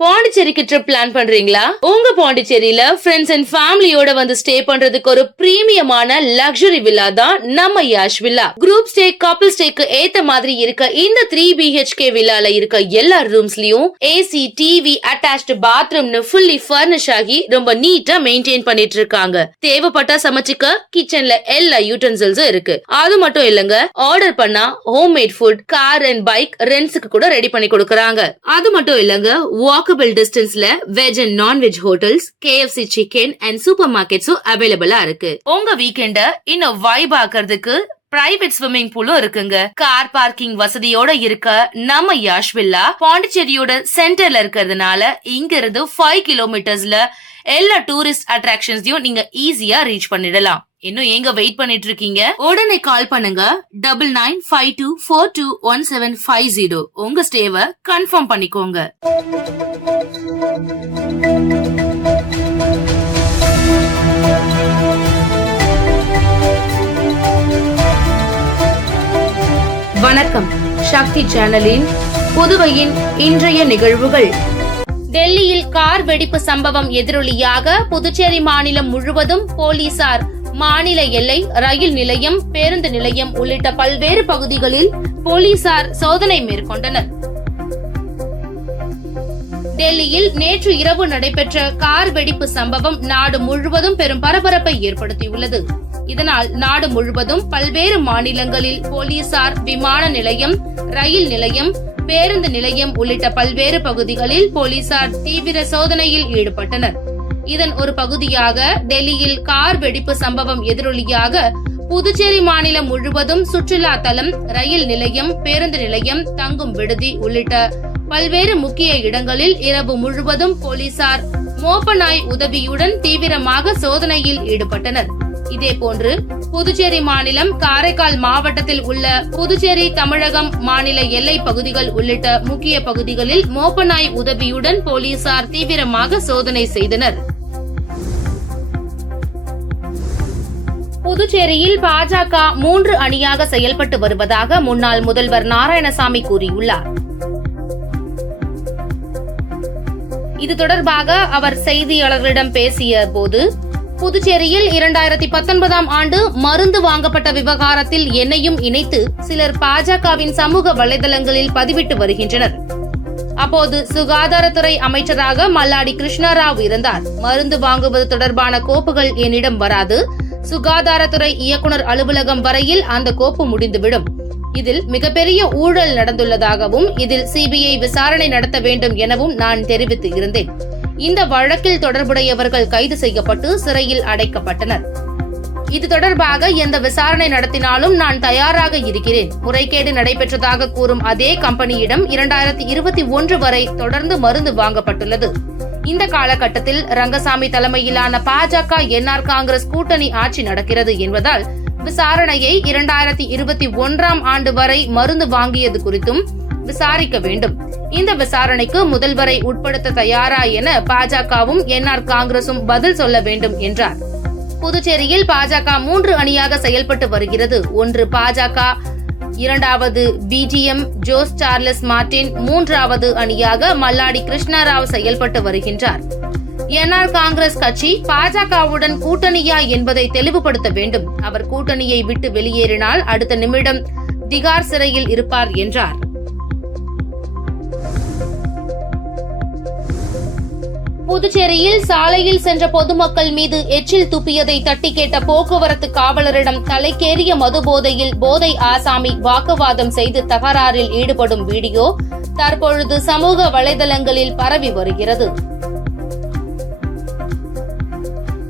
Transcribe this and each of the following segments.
பாண்டிச்சேரிக்கு trip plan பண்றீங்களா? உங்க பாண்டிச்சேரியில ஃப்ரெண்ட்ஸ் அண்ட் ஃபேமிலியோட வந்து ஸ்டே பண்றதுக்கு ஒரு பிரீமியமான லக்ஸுரி வில்லா தான் நம்ம Yash villa. Group stay, couple ஸ்டேக்கு ஏத்த மாதிரி இருக்க இந்த 3 BHK வில்லால இருக்க எல்லா ரூம்ஸ்லயும் ஏசி, டிவி, அட்டாச்ட் பாத்ரூம்னு ஃபுல்லி ஃபர்னிஷ் ஆகி ரொம்ப நீட்டா மெயின்டைன் பண்ணிட்டு இருக்காங்க. தேவைப்பட்டா சமைச்சுக்க கிச்சன்ல எல்லா யூட்டன்சில்ஸும் இருக்கு. அது மட்டும் இல்லங்க, ஆர்டர் பண்ணா homemade food, car and bike ரெண்ட்ஸ்க்கு கூட ரெடி பண்ணி கொடுக்கறாங்க. அது மட்டும் இல்லங்க, வாக்கபிள் டிஸ்டன்ஸ்ல veg and non veg hotels, KFC chicken and super மார்க்கெட்ஸும் அவைலபிளா இருக்கு. உங்க வீக்கெண்ட இன்னும் வைப் ஆக்குறதுக்கு பிரைவேட் ஸ்விம்மிங் பூலும் இருக்குங்க. கார் பார்க்கிங் வசதியோட இருக்க நம்ம யாஷ் வில்லா பாண்டிச்சேரியோட சென்டர்ல இருக்கிறதுனால இங்க இருந்து 5 கிலோமீட்டர்ஸ்ல எல்லா டூரிஸ்ட் அட்ராக்ஷன்ஸையும் நீங்க ஈஸியா ரீச் பண்ணிடலாம். இன்னும் எங்க வெயிட் பண்ணிட்டு இருக்கீங்க? உடனே கால் பண்ணுங்க 9952421750. உங்க ஸ்டேவை கன்ஃபார்ம் பண்ணிக்கோங்க. வணக்கம். சக்தி சேனலின் புதுவையின் இன்றைய நிகழ்வுகள். டெல்லியில் கார் வெடிப்பு சம்பவம் எதிரொலியாக புதுச்சேரி மாநிலம் முழுவதும் போலீசார் மாநில எல்லை, ரயில் நிலையம், பேருந்து நிலையம் உள்ளிட்ட பல்வேறு பகுதிகளில் போலீசார் சோதனை மேற்கொண்டனர். டெல்லியில் நேற்று இரவு நடைபெற்ற கார் வெடிப்பு சம்பவம் நாடு முழுவதும் பெரும் பரபரப்பை ஏற்படுத்தியுள்ளது. இதனால் நாடு முழுவதும் பல்வேறு மாநிலங்களில் போலீசார் விமான நிலையம், ரயில் நிலையம், பேருந்து நிலையம் உள்ளிட்ட பல்வேறு பகுதிகளில் போலீசார் தீவிர சோதனையில் ஈடுபட்டனர். இதன் ஒரு பகுதியாக டெல்லியில் கார் வெடிப்பு சம்பவம் எதிரொலியாக புதுச்சேரி மாநிலம் முழுவதும் சுற்றுலா தலம், ரயில் நிலையம், பேருந்து நிலையம், தங்கும் விடுதி உள்ளிட்ட பல்வேறு முக்கிய இடங்களில் இரவு முழுவதும் போலீசார் மோப்ப நாய் உதவியுடன் தீவிரமாக சோதனையில் ஈடுபட்டனர். இதேபோன்று புதுச்சேரி மாநிலம் காரைக்கால் மாவட்டத்தில் உள்ள புதுச்சேரி தமிழகம் மாநில எல்லை பகுதிகள் உள்ளிட்ட முக்கிய பகுதிகளில் மோப்ப நாய் உதவியுடன் போலீசார் தீவிரமாக சோதனை செய்தனர். புதுச்சேரியில் பாஜக 3 அணியாக செயல்பட்டு வருவதாக முன்னாள் முதல்வர் நாராயணசாமி கூறியுள்ளார். இது தொடர்பாக அவர் செய்தியாளர்களிடம் பேசிய போது, புதுச்சேரியில் 2019ஆம் ஆண்டு மருந்து வாங்கப்பட்ட விவகாரத்தில் என்னையும் இணைத்து சிலர் பாஜகவின் சமூக வலைதளங்களில் பதிவிட்டு வருகின்றனர். அப்போது சுகாதாரத்துறை அமைச்சராக மல்லாடி கிருஷ்ணராவ் இருந்தார். மருந்து வாங்குவது தொடர்பான கோப்புகள் என்னிடம் வராது. சுகாதாரத்துறை இயக்குநர் அலுவலகம் வரையில் அந்த கோப்பு முடிந்துவிடும். இதில் மிகப்பெரிய ஊழல் நடந்துள்ளதாகவும் இதில் CBI விசாரணை நடத்த வேண்டும் எனவும் நான் தெரிவித்து இருந்தேன். இந்த வழக்கில் தொடர்புடையவர்கள் கைது செய்யப்பட்டு சிறையில் அடைக்கப்பட்டனர். இது தொடர்பாக எந்த விசாரணை நடத்தினாலும் நான் தயாராக இருக்கிறேன். முறைகேடு நடைபெற்றதாக கூறும் அதே கம்பெனியிடம் 2021 வரை தொடர்ந்து மருந்து வாங்கப்பட்டுள்ளது. இந்த காலகட்டத்தில் ரங்கசாமி தலைமையிலான பாஜக NR காங்கிரஸ் கூட்டணி ஆட்சி நடக்கிறது என்பதால் விசாரணையை 2021ஆம் ஆண்டு வரை மருந்து வாங்கியது குறித்தும் விசாரிக்க வேண்டும். இந்த விசாரணைக்கு முதல்வரை உட்படுத்த தயாரா என பாஜகவும் NR காங்கிரசும் பதில் சொல்ல வேண்டும் என்றார். புதுச்சேரியில் பாஜக 3 அணியாக செயல்பட்டு வருகிறது. 1 பாஜக, 2வது BGM ஜோஸ் சார்லஸ் மார்டின், 3வது அணியாக மல்லாடி கிருஷ்ணராவ் செயல்பட்டு வருகின்றார். NR காங்கிரஸ் கட்சி பாஜகவுடன் கூட்டணியா என்பதை தெளிவுபடுத்த வேண்டும். அவர் கூட்டணியை விட்டு வெளியேறினால் அடுத்த நிமிடம் திகார் சிறையில் இருப்பார் என்றார். புதுச்சேரியில் சாலையில் சென்ற பொதுமக்கள் மீது எச்சில் துப்பியதை தட்டி கேட்ட போக்குவரத்து காவலரிடம் தலைக்கேறிய மது போதையில் போதை ஆசாமி வாக்குவாதம் செய்து தகராறில் ஈடுபடும் வீடியோ தற்பொழுது சமூக வலைதளங்களில் பரவி வருகிறது.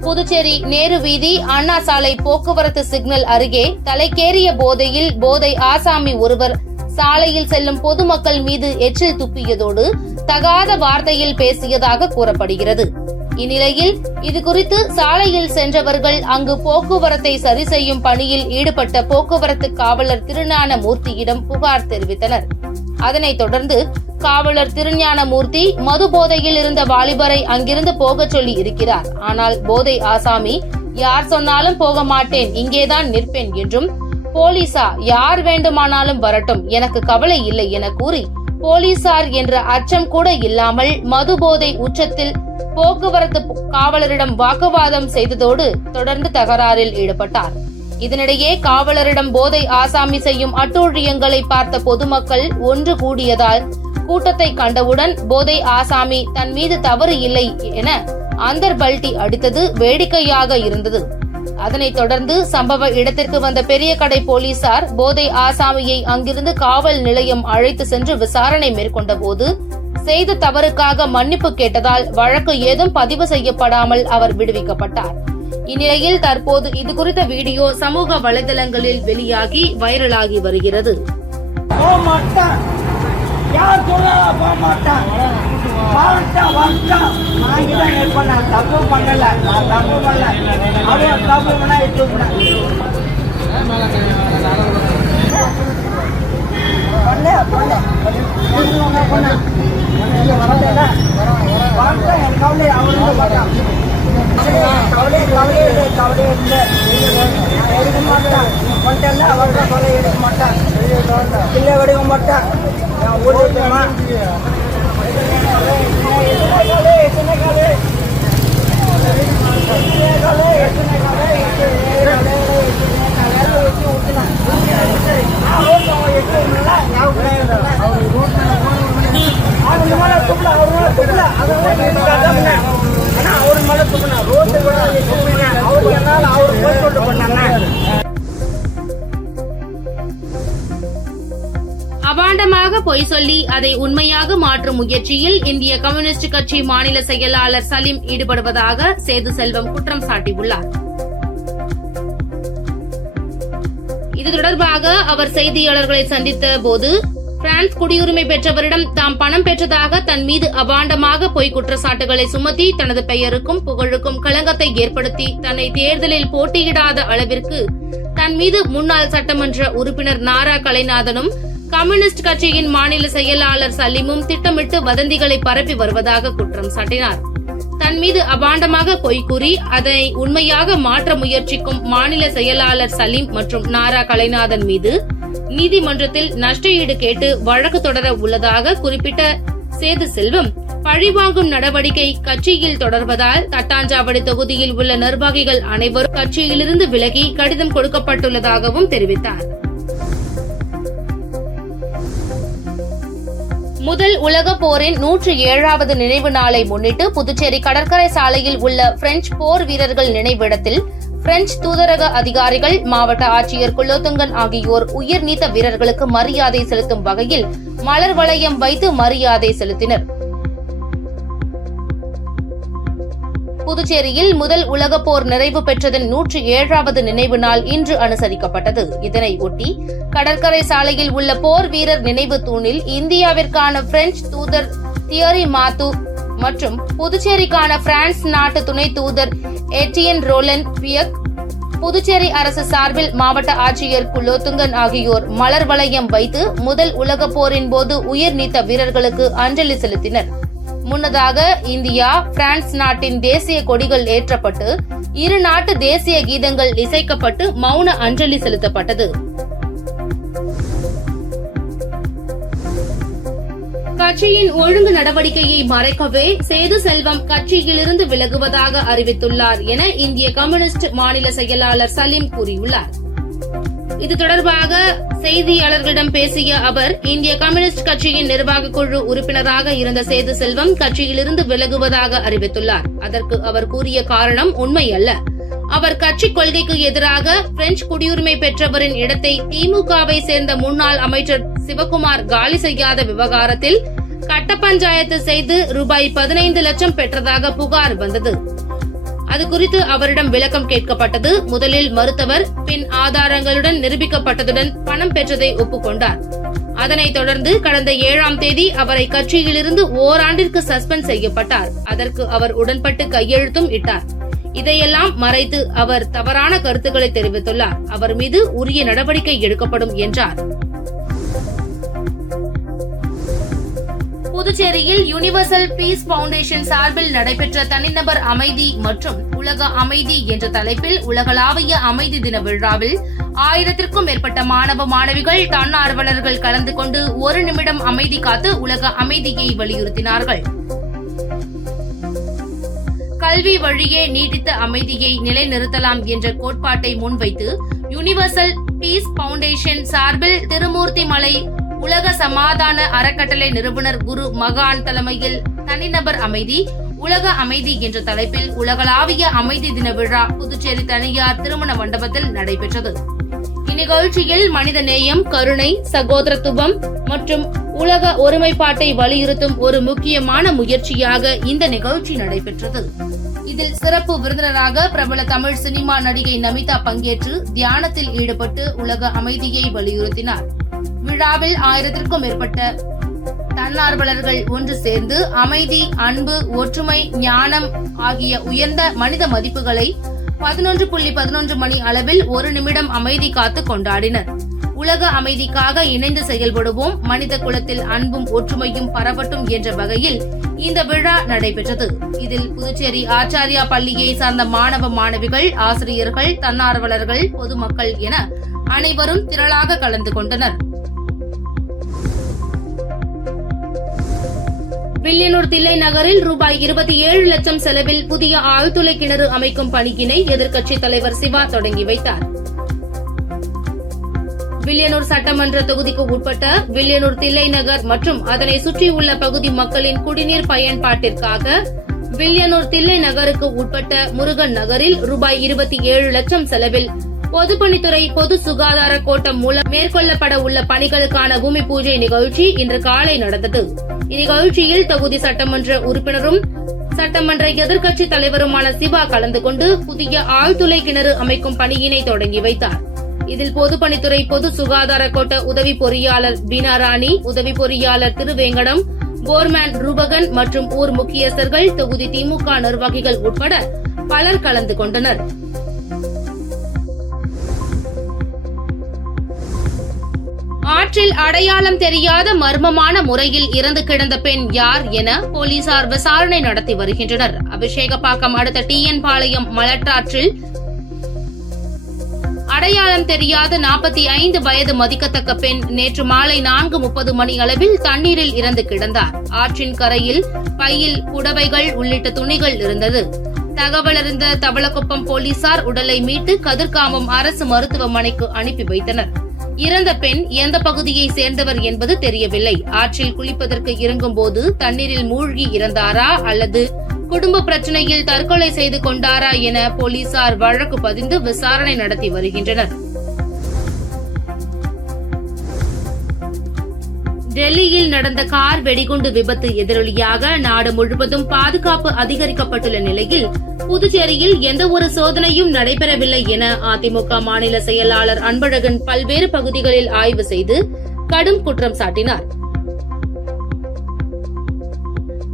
புதுச்சேரி நேரு வீதி, அண்ணா சாலை போக்குவரத்து சிக்னல் அருகே தலைக்கேறிய போதையில் போதை ஆசாமி ஒருவர் சாலையில் செல்லும் பொதுமக்கள் மீது எச்சில் துப்பியதோடு தகாத வார்த்தையில் பேசியதாக கூறப்படுகிறது. இந்நிலையில் இதுகுறித்து சாலையில் சென்றவர்கள் அங்கு போக்குவரத்தை சரி செய்யும் பணியில் ஈடுபட்ட போக்குவரத்து காவலர் திருஞானமூர்த்தியிடம் புகார் தெரிவித்தனர். அதனைத் தொடர்ந்து காவலர் திருஞானமூர்த்தி மது போதையில் இருந்த வாலிபரை அங்கிருந்து போகச் சொல்லி இருக்கிறார். ஆனால் போதை ஆசாமி யார் சொன்னாலும் போக மாட்டேன், இங்கேதான் நிற்பேன் என்றும் போலீசா யார் வேண்டுமானாலும் வரட்டும், எனக்கு கவலை இல்லை என கூறி போலீசார் என்ற அச்சம் கூட இல்லாமல் மது போதை உச்சத்தில் போக்குவரத்து காவலரிடம் வாக்குவாதம் செய்ததோடு தொடர்ந்து தகராறில் ஈடுபட்டார். இதனிடையே காவலரிடம் போதை ஆசாமி செய்யும் அட்டூழியங்களை பார்த்த பொதுமக்கள் ஒன்று கூடியதால் கூட்டத்தை கண்டவுடன் போதை ஆசாமி தன் மீது தவறு இல்லை என அந்தர் பல்டி அடித்தது வேடிக்கையாக இருந்தது. அதனைத் தொடர்ந்து சம்பவ இடத்திற்கு வந்த பெரிய கடை போலீசார் போதை ஆசாமியை அங்கிருந்து காவல் நிலையம் அழைத்து சென்று விசாரணை மேற்கொண்ட போது செய்த தவறுக்காக மன்னிப்பு கேட்டதால் வழக்கு ஏதும் பதிவு செய்யப்படாமல் அவர் விடுவிக்கப்பட்டார். இந்நிலையில் தற்போது இதுகுறித்த வீடியோ சமூக வலைதளங்களில் வெளியாகி வைரலாகி வருகிறது. அபாண்டமாக பொய் சொல்லி அதை உண்மையாக மாற்றும் முயற்சியில் இந்திய கம்யூனிஸ்ட் கட்சி மாநில செயலாளர் சலீம் ஈடுபடுவதாக சேது செல்வம் குற்றம் சாட்டியுள்ளார். இது தொடர்பாக அவர் செய்தியாளர்களை சந்தித்த போது பிரான்ஸ் குடியுரிமை பெற்றவரிடம் தாம் பணம் பெற்றதாக தன் மீது அபாண்டமாக பொய் குற்றச்சாட்டுகளை சுமத்தி தனது பெயருக்கும் புகழுக்கும் களங்கத்தை ஏற்படுத்தி தன்னை தேர்தலில் போட்டியிடாத அளவிற்கு தன் மீது முன்னாள் சட்டமன்ற உறுப்பினர் நாரா கலைநாதனும் கம்யூனிஸ்ட் கட்சியின் மாநில செயலாளர் சலீமும் திட்டமிட்டு வதந்திகளை பரப்பி வருவதாக குற்றம் சாட்டினார். தன் மீது அபாண்டமாக பொய் கூறி அதனை உண்மையாக மாற்ற முயற்சிக்கும் மாநில செயலாளர் சலீம் மற்றும் நாரா கலைநாதன் மீது நீதிமன்றத்தில் நஷ்டஈடு கேட்டு வழக்கு தொடர உள்ளதாக குறிப்பிட்ட சேது செல்வம் பழிவாங்கும் நடவடிக்கை கட்சியில் தொடர்வதால் தட்டாஞ்சாவடி தொகுதியில் உள்ள நிர்வாகிகள் அனைவரும் கட்சியிலிருந்து விலகி கடிதம் கொடுக்கப்பட்டுள்ளதாகவும் தெரிவித்தார். முதல் உலக போரின் 107வது நினைவு நாளை முன்னிட்டு புதுச்சேரி கடற்கரை சாலையில் உள்ள பிரெஞ்சு போர் வீரர்கள் நினைவிடத்தில் பிரெஞ்சு தூதரக அதிகாரிகள், மாவட்ட ஆட்சியர் குலோத்துங்கன் ஆகியோர் உயிர் நீத்த வீரர்களுக்கு மரியாதை செலுத்தும் வகையில் மலர் வளையம் வைத்து மரியாதை செலுத்தினர். புதுச்சேரியில் முதல் உலகப் போர் நிறைவு பெற்றதன் 107வது நினைவு நாள் இன்று அனுசரிக்கப்பட்டது. இதனை ஒட்டி கடற்கரை சாலையில் உள்ள போர் வீரர் நினைவு தூணில் இந்தியாவிற்கான பிரெஞ்சு தூதர் தியரி மாத்து மற்றும் புதுச்சேரிக்கான பிரான்ஸ் நாட்டு துணை தூதர் எட்டியன் ரோலன் பியக், புதுச்சேரி அரசு சார்பில் மாவட்ட ஆட்சியர் குலோத்துங்கன் ஆகியோர் மலர் வளையம் வைத்து முதல் உலகப் போரின் போது உயிர் நீத்த வீரர்களுக்கு அஞ்சலி செலுத்தினர். முன்னதாக இந்தியா, பிரான்ஸ் நாட்டின் தேசிய கொடிகள் ஏற்றப்பட்டு இரு நாட்டு தேசிய கீதங்கள் இசைக்கப்பட்டு மௌன அஞ்சலி செலுத்தப்பட்டது. கட்சியின் ஒழுங்கு நடவடிக்கையை மறைக்கவே சேது செல்வம் கட்சியிலிருந்து விலகுவதாக அறிவித்துள்ளார் என இந்திய கம்யூனிஸ்ட் மாநில செயலாளர் சலீம் கூறியுள்ளார். இது தொடர்பாக செய்தியாளர்களிடம் பேசிய அவர், இந்திய கம்யூனிஸ்ட் கட்சியின் நிர்வாக குழு உறுப்பினராக இருந்த சேது செல்வம் கட்சியிலிருந்து விலகுவதாக அறிவித்துள்ளார். அதற்கு அவர் கூறிய காரணம் உண்மையல்ல. அவர் கட்சி கொள்கைக்கு எதிராக பிரெஞ்சு குடியுரிமை பெற்றவரின் இடத்தை திமுகவை சேர்ந்த முன்னாள் அமைச்சர் சிவகுமார் காலி செய்யாத விவகாரத்தில் கட்ட பஞ்சாயத்து செய்து ரூபாய் 15 லட்சம் பெற்றதாக புகார் வந்தது. அது குறித்து அவரிடம் விளக்கம் கேட்கப்பட்டது. முதலில் மறுத்தவர் பின் ஆதாரங்களுடன் நிரூபிக்கப்பட்டதுடன் பணம் பெற்றதை ஒப்புக்கொண்டார். அதனைத் தொடர்ந்து கடந்த 7ஆம் தேதி அவரை கட்சியிலிருந்து ஓராண்டிற்கு சஸ்பெண்ட் செய்யப்பட்டார். அதற்கு அவர் உடன்பட்டு கையெழுத்தும் இட்டார். இதையெல்லாம் மறைத்து அவர் தவறான கருத்துக்களை தெரிவித்துள்ளார். அவர் மீது உரிய நடவடிக்கை எடுக்கப்படும் என்றார். புதுச்சேரியில் யுனிவர்சல் பீஸ் பவுண்டேஷன் சார்பில் நடைபெற்ற தனிநபர் அமைதி மற்றும் உலக அமைதி என்ற தலைப்பில் உலகளாவிய அமைதி தின விழாவில் 1000க்கும் மேற்பட்ட மாணவ மாணவிகள் தன்னார்வலர்கள் கலந்து கொண்டு 1 நிமிடம் அமைதி காத்து உலக அமைதியை வலியுறுத்தினார்கள். கல்வி வழியே நீடித்த அமைதியை நிலைநிறுத்தலாம் என்ற கோட்பாட்டை முன்வைத்து யுனிவர்சல் பீஸ் பவுண்டேஷன் சார்பில் திருமூர்த்திமலை உலக சமாதான அறக்கட்டளை நிறுவனர் குரு மகான் தலைமையில் தனிநபர் அமைதி உலக அமைதி என்ற தலைப்பில் உலகளாவிய அமைதி தின விழா புதுச்சேரி தனியார் திருமண மண்டபத்தில் நடைபெற்றது. இந்நிகழ்ச்சியில் மனித நேயம், கருணை, சகோதரத்துவம் மற்றும் உலக ஒருமைப்பாட்டை வலியுறுத்தும் ஒரு முக்கியமான முயற்சியாக இந்த நிகழ்ச்சி நடைபெற்றது. இதில் சிறப்பு விருந்தினராக பிரபல தமிழ் சினிமா நடிகை நமிதா பங்கேற்று தியானத்தில் ஈடுபட்டு உலக அமைதியை வலியுறுத்தினார். விழாவில் 1000க்கும் மேற்பட்ட தன்னார்வலர்கள் ஒன்று சேர்ந்து அமைதி, அன்பு, ஒற்றுமை, ஞானம் ஆகிய உயர்ந்த மனித மதிப்புகளை 11:11 மணி அளவில் 1 நிமிடம் அமைதி காத்து கொண்டாடினர். உலக அமைதிக்காக இணைந்து செயல்படுவோம், மனித குலத்தில் அன்பும் ஒற்றுமையும் பரவட்டும் என்ற வகையில் இந்த விழா நடைபெற்றது. இதில் புதுச்சேரி ஆச்சாரியா பள்ளியை சார்ந்த மாணவ மாணவிகள், ஆசிரியர்கள், தன்னார்வலர்கள், பொதுமக்கள் என அனைவரும் திரளாக கலந்து கொண்டனர். வில்லியனூர் தில்லை நகரில் ரூபாய் 27 லட்சம் செலவில் புதிய ஆழ்துளை கிணறு அமைக்கும் பணியினை எதிர்க்கட்சித் தலைவர் சிவா தொடங்கி வைத்தார். வில்லியனூர் சட்டமன்ற தொகுதிக்கு உட்பட்ட வில்லியனூர் தில்லை நகர் மற்றும் அதனை சுற்றியுள்ள பகுதி மக்களின் குடிநீர் பயன்பாட்டிற்காக வில்லியனூர் தில்லை நகருக்கு உட்பட்ட முருகன் நகரில் ரூபாய் 27 லட்சம் செலவில் பொதுப்பணித்துறை பொது சுகாதார கோட்டம் மூலம் மேற்கொள்ளப்பட உள்ள பணிகளுக்கான பூமி பூஜை நிகழ்ச்சி இன்று காலை நடந்தது. இந்நிகழ்ச்சியில் தொகுதி சட்டமன்ற உறுப்பினரும் சட்டமன்ற எதிர்க்கட்சித் தலைவருமான சிவா கலந்து கொண்டு புதிய ஆழ்துளை கிணறு அமைக்கும் பணியினை தொடங்கி வைத்தார். இதில் பொதுப்பணித்துறை பொது சுகாதார கோட்ட உதவி பொறியாளர் பீனாராணி, உதவி பொறியாளர் திருவேங்கடம், போர்மேன் ரூபகன் மற்றும் ஊர் முக்கியஸ்தர்கள், தொகுதி திமுக நிர்வாகிகள் உட்பட பலர் கலந்து கொண்டனர். ஆற்றில் அடையாளம் தெரியாத மர்மமான முறையில் இறந்து கிடந்த பெண் யார் என போலீசார் விசாரணை நடத்தி வருகின்றனர். அபிஷேகப்பாக்கம் அடுத்த டிஎன் பாளையம் மலட்டாற்றில் அடையாளம் தெரியாத 45 வயது மதிக்கத்தக்க பெண் நேற்று மாலை 4:30 மணி அளவில் தண்ணீரில் இறந்து கிடந்தார். ஆற்றின் கரையில் பையில் புடவைகள் உள்ளிட்ட துணிகள் இருந்தது. தகவலறிந்த தவளக்குப்பம் போலீசார் உடலை மீட்டு கதிர்காமம் அரசு மருத்துவமனைக்கு அனுப்பி வைத்தனர். இறந்த பெண் எந்த பகுதியை சேர்ந்தவர் என்பது தெரியவில்லை. ஆற்றில் குளிப்பதற்கு இறங்கும்போது தண்ணீரில் மூழ்கி இறந்தாரா அல்லது குடும்ப பிரச்சனையில் தற்கொலை செய்து கொண்டாரா என போலீசார் வழக்கு பதிந்து விசாரணை நடத்தி வருகின்றனர். டெல்லியில் நடந்த கார் வெடிகுண்டு விபத்து எதிரொலியாக நாடு முழுவதும் பாதுகாப்பு அதிகரிக்கப்பட்டுள்ள நிலையில் புதுச்சேரியில் எந்தவொரு சோதனையும் நடைபெறவில்லை என அதிமுக மாநில செயலாளர் அன்பழகன் பல்வேறு பகுதிகளில் ஆய்வு செய்து கடும் குற்றம் சாட்டினார்.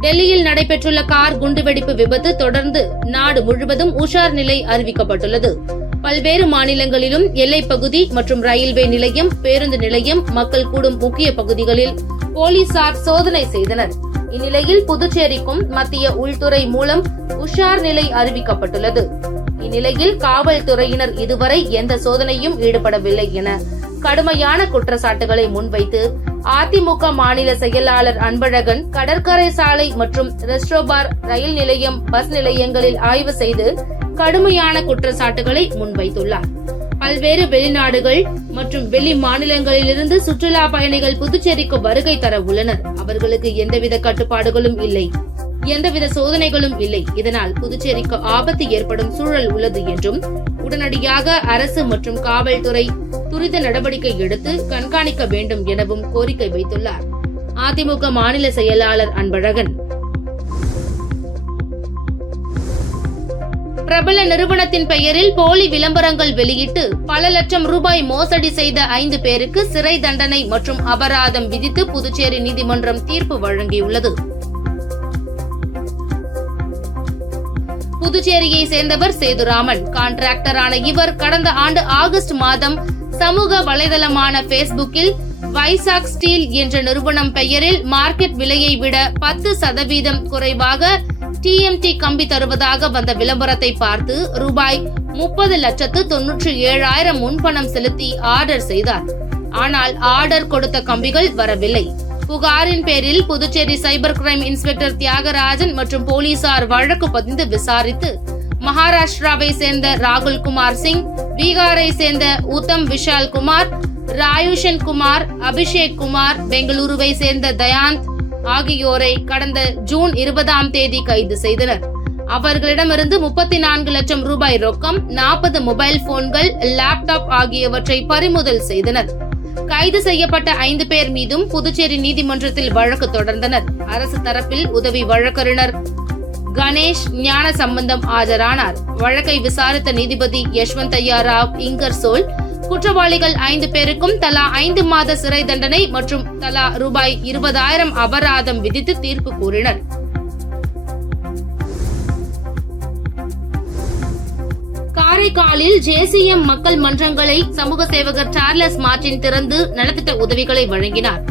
டெல்லியில் நடைபெற்றுள்ள கார் குண்டுவெடிப்பு விபத்து தொடர்ந்து நாடு முழுவதும் உஷார் நிலை அறிவிக்கப்பட்டுள்ளது. பல்வேறு மாநிலங்களிலும் எல்லைப்பகுதி மற்றும் ரயில்வே நிலையம், பேருந்து நிலையம், மக்கள் கூடும் முக்கிய பகுதிகளில் போலீசார் சோதனை செய்தனர். இந்நிலையில் புதுச்சேரிக்கும் மத்திய உள்துறை மூலம் உஷார் நிலை அறிவிக்கப்பட்டுள்ளது. இந்நிலையில் காவல்துறையினர் இதுவரை எந்த சோதனையும் ஈடுபடவில்லை என கடுமையான குற்றச்சாட்டுகளை முன்வைத்து அதிமுக மாநில செயலாளர் அன்பழகன் கடற்கரை சாலை மற்றும் ரெஸ்டோபார், ரயில் நிலையம், பஸ் நிலையங்களில் ஆய்வு செய்து கடுமையான குற்றச்சாட்டுகளை முன்வைத்துள்ளார். பல்வேறு வெளிநாடுகள் மற்றும் வெளி மாநிலங்களிலிருந்து சுற்றுலா பயணிகள் புதுச்சேரிக்கு வருகை தர உள்ளனர். அவர்களுக்கு எந்தவித கட்டுப்பாடுகளும் இல்லை, எந்தவித சோதனைகளும் இல்லை. இதனால் புதுச்சேரிக்கு ஆபத்து ஏற்படும் சூழல் உள்ளது என்றும் உடனடியாக அரசு மற்றும் காவல்துறை துரித நடவடிக்கை எடுத்து கண்காணிக்க வேண்டும் எனவும் கோரிக்கை வைத்துள்ளார் அதிமுக மாநில செயலாளர் அன்பழகன். பிரபல நிறுவனத்தின் பெயரில் போலி விளம்பரங்கள் வெளியிட்டு பல லட்சம் ரூபாய் மோசடி செய்த 5 பேருக்கு சிறை தண்டனை மற்றும் அபராதம் விதித்து புதுச்சேரி நீதிமன்றம் தீர்ப்பு வழங்கியுள்ளது. புதுச்சேரியை சேர்ந்தவர் சேதுராமன். கான்ட்ராக்டரான இவர் கடந்த ஆண்டு ஆகஸ்ட் மாதம் சமூக வலைதளமான பேஸ்புக்கில் வைசாக் ஸ்டீல் என்ற நிறுவனம் பெயரில் மார்க்கெட் விலையை விட 10% குறைவாக TMT கம்பி தருவதாக வந்த விளம்பரத்தை பார்த்து ரூபாய் 30,97,000 முன்பணம் செலுத்தி ஆர்டர் செய்தார். ஆனால் ஆர்டர் கொடுத்த கம்பிகள் வரவில்லை. புகாரின் பேரில் Puducherry cyber crime inspector Thiyagarajan மற்றும் போலீசார் வழக்கு பதிந்து விசாரித்து மகாராஷ்டிராவை சேர்ந்த ராகுல் குமார் சிங், பீகாரை சேர்ந்த உத்தம் விஷால் குமார், ராயுஷன் குமார், அபிஷேக் குமார், பெங்களூருவை சேர்ந்த தயாந்த் ஆகியோரை கடந்த ஜூன் 20ஆம் தேதி கைது செய்தனர். அவர்களிடமிருந்து 34 லட்சம் ரூபாய் ரொக்கம், 40 மொபைல் போன்கள், லேப்டாப் ஆகியவற்றை பறிமுதல் செய்தனர். கைது செய்யப்பட்ட 5 பேர் மீதும் புதுச்சேரி நீதிமன்றத்தில் வழக்கு தொடர்ந்தனர். அரசு தரப்பில் உதவி வழக்கறிஞர் கணேஷ் ஞான சம்பந்தம் ஆஜரானார். வழக்கை விசாரித்த நீதிபதி யஷ்வந்தையா ராவ் இங்கர்சோல் குற்றவாளிகள் 5 பேருக்கும் தலா 5 மாத சிறை தண்டனை மற்றும் தலா ரூபாய் 20,000 அபராதம் விதித்து தீர்ப்பு கூறினர். காரைக்காலில் JCM மக்கள் மன்றங்களை சமூக சேவகர் சார்லஸ் மார்டின் திறந்து நலத்திட்ட உதவிகளை வழங்கினார்.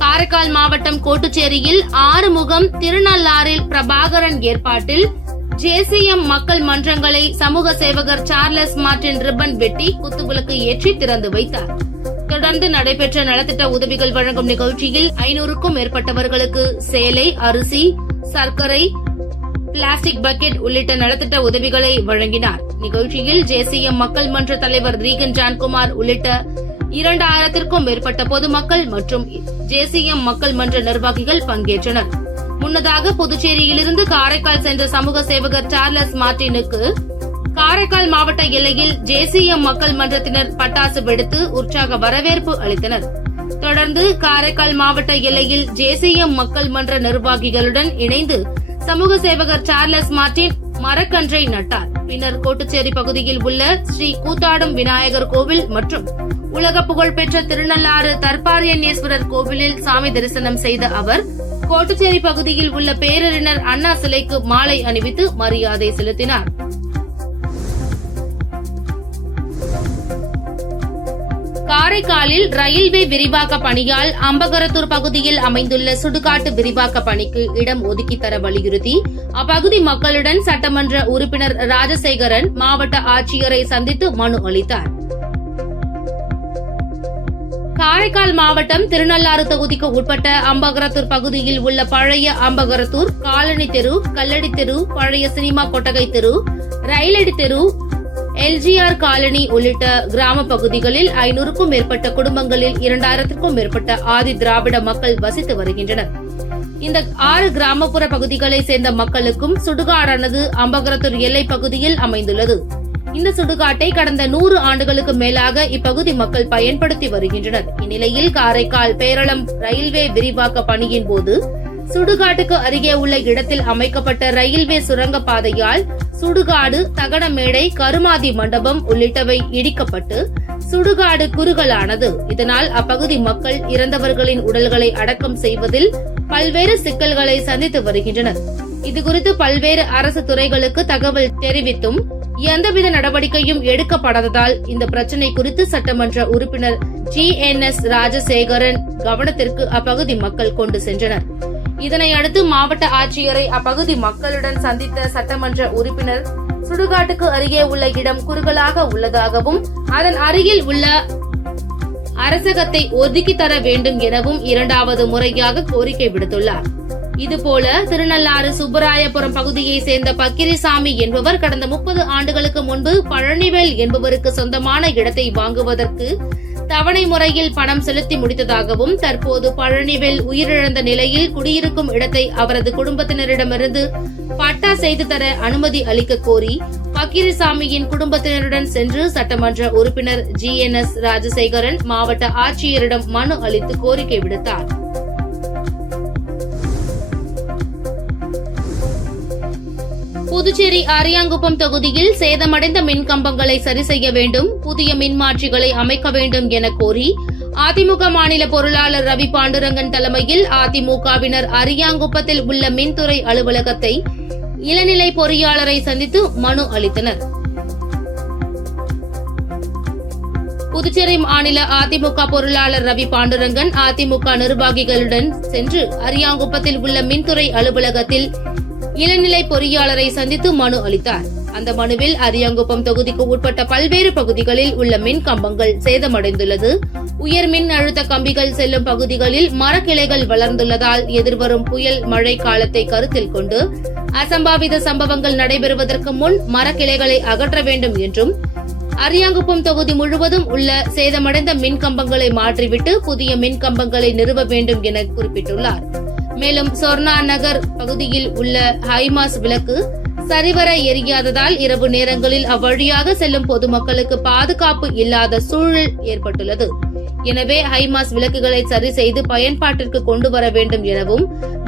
காரைக்கால் மாவட்டம் கோட்டுச்சேரியில் ஆறுமுகம் திருநள்ளாறில் பிரபாகரன் ஏற்பாட்டில் JCM மக்கள் மன்றங்களை சமூக சேவகர் சார்லஸ் மார்டின் ரிப்பன் வெட்டி குத்துவிளக்கு ஏற்றி திறந்து வைத்தார். தொடர்ந்து நடைபெற்ற நலத்திட்ட உதவிகள் வழங்கும் நிகழ்ச்சியில் 500க்கும் மேற்பட்டவர்களுக்கு சேலை, அரிசி, சர்க்கரை, பிளாஸ்டிக் பக்கெட் உள்ளிட்ட நலத்திட்ட உதவிகளை வழங்கினார். நிகழ்ச்சியில் JCM மக்கள் மன்ற தலைவர் ரீகன் ஜான்குமார் உள்ளிட்ட 2000க்கும் மேற்பட்ட பொதுமக்கள் மற்றும் JCM மக்கள் மன்ற நிர்வாகிகள் பங்கேற்றனர். முன்னதாக புதுச்சேரியிலிருந்து காரைக்கால் சென்ற சமூக சேவகர் சார்லஸ் மார்டினுக்கு காரைக்கால் மாவட்ட எல்லையில் JCM மக்கள் மன்றத்தினர் பட்டாசு வெடித்து உற்சாக வரவேற்பு அளித்தனர். தொடர்ந்து காரைக்கால் மாவட்ட எல்லையில் JCM மக்கள் மன்ற நிர்வாகிகளுடன் இணைந்து சமூக சேவகர் சார்லஸ் மார்டின் மரக்கன்றை நட்டார். பின்னர் கோட்டுச்சேரி பகுதியில் உள்ள ஸ்ரீ கூத்தாடும் விநாயகர் கோவில் மற்றும் உலக புகழ்பெற்ற திருநள்ளாறு தர்பாரியண்ணேஸ்வரர் கோவிலில் சாமி தரிசனம் செய்த அவர் கோட்டுச்சேரி பகுதியில் உள்ள பேரறிஞர் அண்ணா சிலைக்கு மாலை அணிவித்து மரியாதை செலுத்தினார். காரைக்காலில் ரயில்வே விரிவாக்க பணியால் அம்பகரத்தூர் பகுதியில் அமைந்துள்ள சுடுகாட்டு விரிவாக்க பணிக்கு இடம் ஒதுக்கி தர வலியுறுத்தி அப்பகுதி மக்களுடன் சட்டமன்ற உறுப்பினர் ராஜசேகரன் மாவட்ட ஆட்சியரை சந்தித்து மனு அளித்தார். காரைக்கால் மாவட்டம் திருநள்ளாறு தொகுதிக்கு உட்பட்ட அம்பகரத்தூர் பகுதியில் உள்ள பழைய அம்பகரத்தூர், காலனி தெரு, கல்லடி தெரு, பழைய சினிமா கொட்டகை தெரு, ரயிலடி தெரு, LGR காலனி உள்ளிட்ட கிராம பகுதிகளில் 500க்கும் மேற்பட்ட குடும்பங்களில் 2000க்கும் மேற்பட்ட ஆதி திராவிட மக்கள் வசித்து வருகின்றனர். இந்த 6 கிராமப்புற பகுதிகளை சேர்ந்த மக்களுக்கும் சுடுகாடானது அம்பகரத்தூர் எல்லை பகுதியில் அமைந்துள்ளது. இந்த சுடுகாட்டை கடந்த 100 ஆண்டுகளுக்கு மேலாக இப்பகுதி மக்கள் பயன்படுத்தி வருகின்றனர். இந்நிலையில் காரைக்கால் பேரளம் ரயில்வே விரிவாக்க பணியின் போது சுடுகாட்டுக்கு அருகே உள்ள இடத்தில் அமைக்கப்பட்ட ரயில்வே சுரங்க பாதையால் சுடுகாடு, தகனமேடை, கருமாதி மண்டபம் உள்ளிட்டவை இடிக்கப்பட்டு சுடுகாடு குறுகலானது. இதனால் அப்பகுதி மக்கள் இறந்தவர்களின் உடல்களை அடக்கம் செய்வதில் பல்வேறு சிக்கல்களை சந்தித்து வருகின்றனர். இதுகுறித்து பல்வேறு அரசு துறைகளுக்கு தகவல் தெரிவித்தும் எந்தவித நடவடிக்கையும் எடுக்கப்படாததால் இந்த பிரச்சினை குறித்து சட்டமன்ற உறுப்பினர் GNS ராஜசேகரன் கவனத்திற்கு அப்பகுதி மக்கள் கொண்டு சென்றனர். இதனையடுத்து மாவட்ட ஆட்சியரை அப்பகுதி மக்களுடன் சந்தித்த சட்டமன்ற உறுப்பினர் சுடுகாட்டுக்கு அருகே உள்ள இடம் குறுகலாக உள்ளதாகவும் அதன் அருகில் உள்ள அரசகத்தை ஒதுக்கி தர வேண்டும் எனவும் 2வது முறையாக கோரிக்கை விடுத்துள்ளார். இதுபோல திருநள்ளாறு சுப்பராயபுரம் பகுதியை சேர்ந்த பக்கிரிசாமி என்பவர் கடந்த 30 ஆண்டுகளுக்கு முன்பு பழனிவேல் என்பவருக்கு சொந்தமான இடத்தை வாங்குவதற்கு தவணை முறையில் பணம் செலுத்தி முடித்ததாகவும் தற்போது பழனிவேல் உயிரிழந்த நிலையில் குடியிருக்கும் இடத்தை அவரது குடும்பத்தினரிடமிருந்து பட்டா செய்து தர அனுமதி அளிக்க கோரி பக்கிரிசாமியின் குடும்பத்தினருடன் சென்று சட்டமன்ற உறுப்பினர் GNS ராஜசேகரன் மாவட்ட ஆட்சியரிடம் மனு அளித்து கோரிக்கை விடுத்தார். புதுச்சேரி அரியாங்குப்பம் தொகுதியில் சேதமடைந்த மின் கம்பங்களை சரி செய்ய வேண்டும், புதிய மின்மாற்றிகளை அமைக்க வேண்டும் என கோரி அதிமுக மாநில பொருளாளர் ரவி பாண்டுரங்கன் தலைமையில் அதிமுகவினர் அரியாங்குப்பத்தில் உள்ள மின்துறை அலுவலகத்தை இளநிலை பொறியாளரை சந்தித்து மனு அளித்தனர். புதுச்சேரி மாநில அதிமுக பொருளாளர் ரவி பாண்டுரங்கன் அதிமுக நிர்வாகிகளுடன் சென்று அரியாங்குப்பத்தில் உள்ள மின்துறை அலுவலகத்தில் இளநிலை பொறியாளரை சந்தித்து மனு அளித்தார். அந்த மனுவில் அரியாங்குப்பம் தொகுதிக்கு உட்பட்ட பல்வேறு பகுதிகளில் உள்ள மின் கம்பங்கள் சேதமடைந்துள்ளது. உயர் மின் அழுத்த கம்பிகள் செல்லும் பகுதிகளில் மரக்கிளைகள் வளர்ந்துள்ளதால் எதிர்வரும் புயல் மழை காலத்தை கருத்தில் கொண்டு அசம்பாவித சம்பவங்கள் நடைபெறுவதற்கு முன் மரக்கிளைகளை அகற்ற வேண்டும் என்றும், அரியாங்குப்பம் தொகுதி முழுவதும் உள்ள சேதமடைந்த மின் கம்பங்களை மாற்றிவிட்டு புதிய மின் கம்பங்களை நிறுவ வேண்டும் என குறிப்பிட்டுள்ளார். மேலும் சொர்ணா நகர் பகுதியில் உள்ள ஹைமாஸ் விளக்கு சரிவர எரியாததால் இரவு நேரங்களில் அவ்வழியாக செல்லும் பொதுமக்களுக்கு பாதுகாப்பு இல்லாத சூழல் ஏற்பட்டுள்ளது. எனவே ஹைமாஸ் விளக்குகளை சரி செய்து பயன்பாட்டிற்கு கொண்டு வர வேண்டும் எனவும்,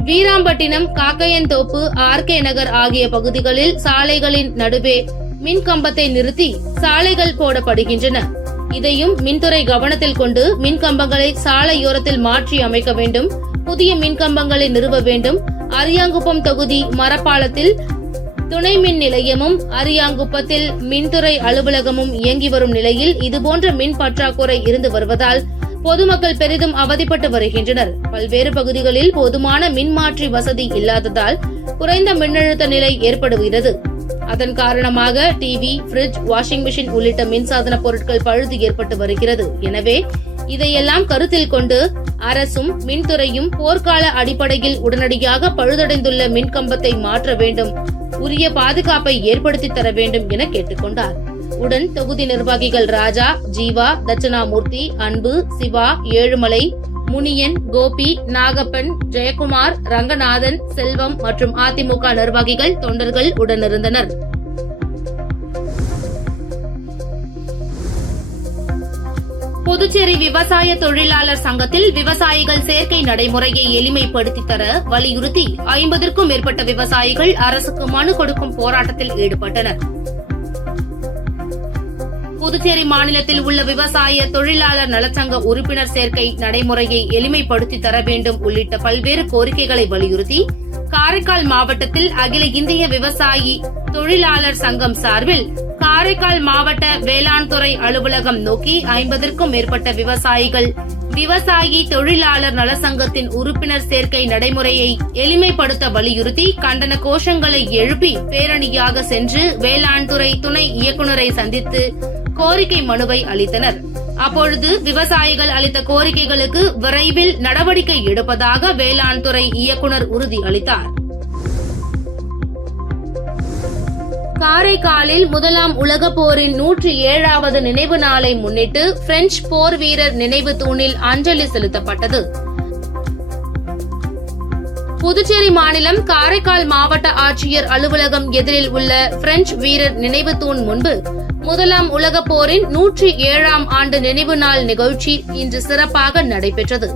வீராம்பட்டினம், காக்கையன்தோப்பு, ஆர்கே நகர் ஆகிய பகுதிகளில் சாலைகளின் நடுவே மின் கம்பத்தை நிறுத்தி சாலைகள் போடப்படுகின்றன. இதையும் மின்துறை கவனத்தில் கொண்டு மின் கம்பங்களை சாலையோரத்தில் மாற்றி அமைக்க வேண்டும். புதிய மின் கம்பங்களை நிறுவ வேண்டும். அரியாங்குப்பம் தொகுதி மரப்பாலத்தில் துணை மின் நிலையமும் அரியாங்குப்பத்தில் மின்துறை அலுவலகமும் இயங்கி வரும் நிலையில் இதுபோன்ற மின் பற்றாக்குறை இருந்து வருவதால் பொதுமக்கள் பெரிதும் அவதிப்பட்டு வருகின்றனர். பல்வேறு பகுதிகளில் போதுமான மின்மாற்றி வசதி இல்லாததால் குறைந்த மின்னழுத்த நிலை ஏற்படுகிறது. அதன் காரணமாக டிவி, பிரிட்ஜ், வாஷிங் மிஷின் உள்ளிட்ட மின்சாதன பொருட்கள் பழுது ஏற்பட்டு வருகிறது. எனவே இதையெல்லாம் கருத்தில் கொண்டு அரசும் மின்துறையும் போர்க்கால அடிப்படையில் உடனடியாக பழுதடைந்துள்ள மின்கம்பத்தை மாற்ற வேண்டும், உரிய பாதுகாப்பை ஏற்படுத்தி தர வேண்டும் என கேட்டுக்கொண்டார். உடன் தொகுதி நிர்வாகிகள் ராஜா, ஜீவா, தட்சணாமூர்த்தி, அன்பு, சிவா, ஏழுமலை, முனியன், கோபி, நாகப்பன், ஜெயக்குமார், ரங்கநாதன், செல்வம் மற்றும் அதிமுக நிர்வாகிகள், தொண்டர்கள் உடனிருந்தனர். புதுச்சேரி விவசாய தொழிலாளர் சங்கத்தில் விவசாயிகள் சேர்க்கை நடைமுறையை எளிமைப்படுத்தி தர வலியுறுத்தி 50க்கும் மேற்பட்ட விவசாயிகள் அரசுக்கு மனு கொடுக்கும் போராட்டத்தில் ஈடுபட்டனர். புதுச்சேரி மாநிலத்தில் உள்ள விவசாய தொழிலாளர் நலச்சங்க உறுப்பினர் சேர்க்கை நடைமுறையை எளிமைப்படுத்தி தர வேண்டும் உள்ளிட்ட பல்வேறு கோரிக்கைகளை வலியுறுத்தி காரைக்கால் மாவட்டத்தில் அகில இந்திய விவசாயி தொழிலாளர் சங்கம் சார்பில் காரைக்கால் மாவட்ட வேளாண் துறை அலுவலகம் நோக்கி 50க்கும் மேற்பட்ட விவசாயிகள் விவசாயி தொழிலாளர் நலசங்கத்தின் உறுப்பினர் சேர்க்கை நடைமுறையை எளிமைப்படுத்த வலியுறுத்தி கண்டன கோஷங்களை எழுப்பி பேரணியாக சென்று வேளாண் துறை துணை இயக்குநரை சந்தித்து கோரிக்கை மனுவை அளித்தனர். அப்பொழுது விவசாயிகள் அளித்த கோரிக்கைகளுக்கு விரைவில் நடவடிக்கை எடுப்பதாக வேளாண் துறை இயக்குநர் உறுதி அளித்தார். காரைக்காலில் முதலாம் உலகப் போரின் 107வது நினைவு நாளை முன்னிட்டு பிரெஞ்சு போர் வீரர் நினைவு தூணில் அஞ்சலி செலுத்தப்பட்டது. புதுச்சேரி மாநிலம் காரைக்கால் மாவட்ட ஆட்சியர் அலுவலகம் எதிரில் உள்ள பிரெஞ்சு வீரர் நினைவு தூண் முன்பு முதலாம் உலகப் போரின் 107ஆம் ஆண்டு நினைவு நாள் நிகழ்ச்சி இன்று சிறப்பாக நடைபெற்றது.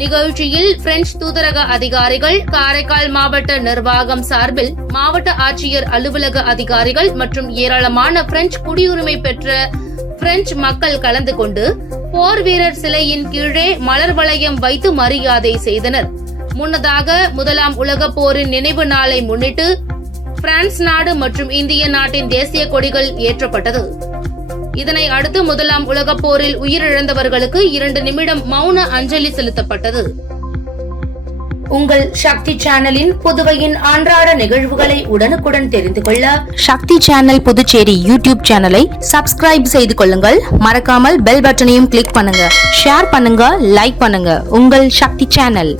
நிகழ்ச்சியில் பிரெஞ்சு தூதரக அதிகாரிகள், காரைக்கால் மாவட்ட நிர்வாகம் சார்பில் மாவட்ட ஆட்சியர் அலுவலக அதிகாரிகள் மற்றும் ஏராளமான பிரெஞ்சு குடியுரிமை பெற்ற பிரெஞ்சு மக்கள் கலந்து கொண்டு போர் வீரர் சிலையின் கீழே மலர் வளையம் வைத்து மரியாதை செய்தனர். முன்னதாக முதலாம் உலகப் போரின் நினைவு நாளை முன்னிட்டு பிரான்ஸ் நாடு மற்றும் இந்திய நாட்டின் தேசிய கொடிகள் ஏற்றப்பட்டது. இதனை அடுத்து முதலாம் உலகப் போரில் உயிரிழந்தவர்களுக்கு 2 நிமிடம் மௌன அஞ்சலி செலுத்தப்பட்டது. உங்கள் சக்தி சேனலின் புதுவையின் அன்றாட நிகழ்வுகளை உடனுக்குடன் தெரிந்து கொள்ள சக்தி சேனல் புதுச்சேரி யூடியூப் சேனலை சப்ஸ்கிரைப் செய்து கொள்ளுங்கள். மறக்காமல் பெல் பட்டனையும் கிளிக் பண்ணுங்க, ஷேர் பண்ணுங்க, லைக் பண்ணுங்க. உங்கள் சக்தி சேனல்.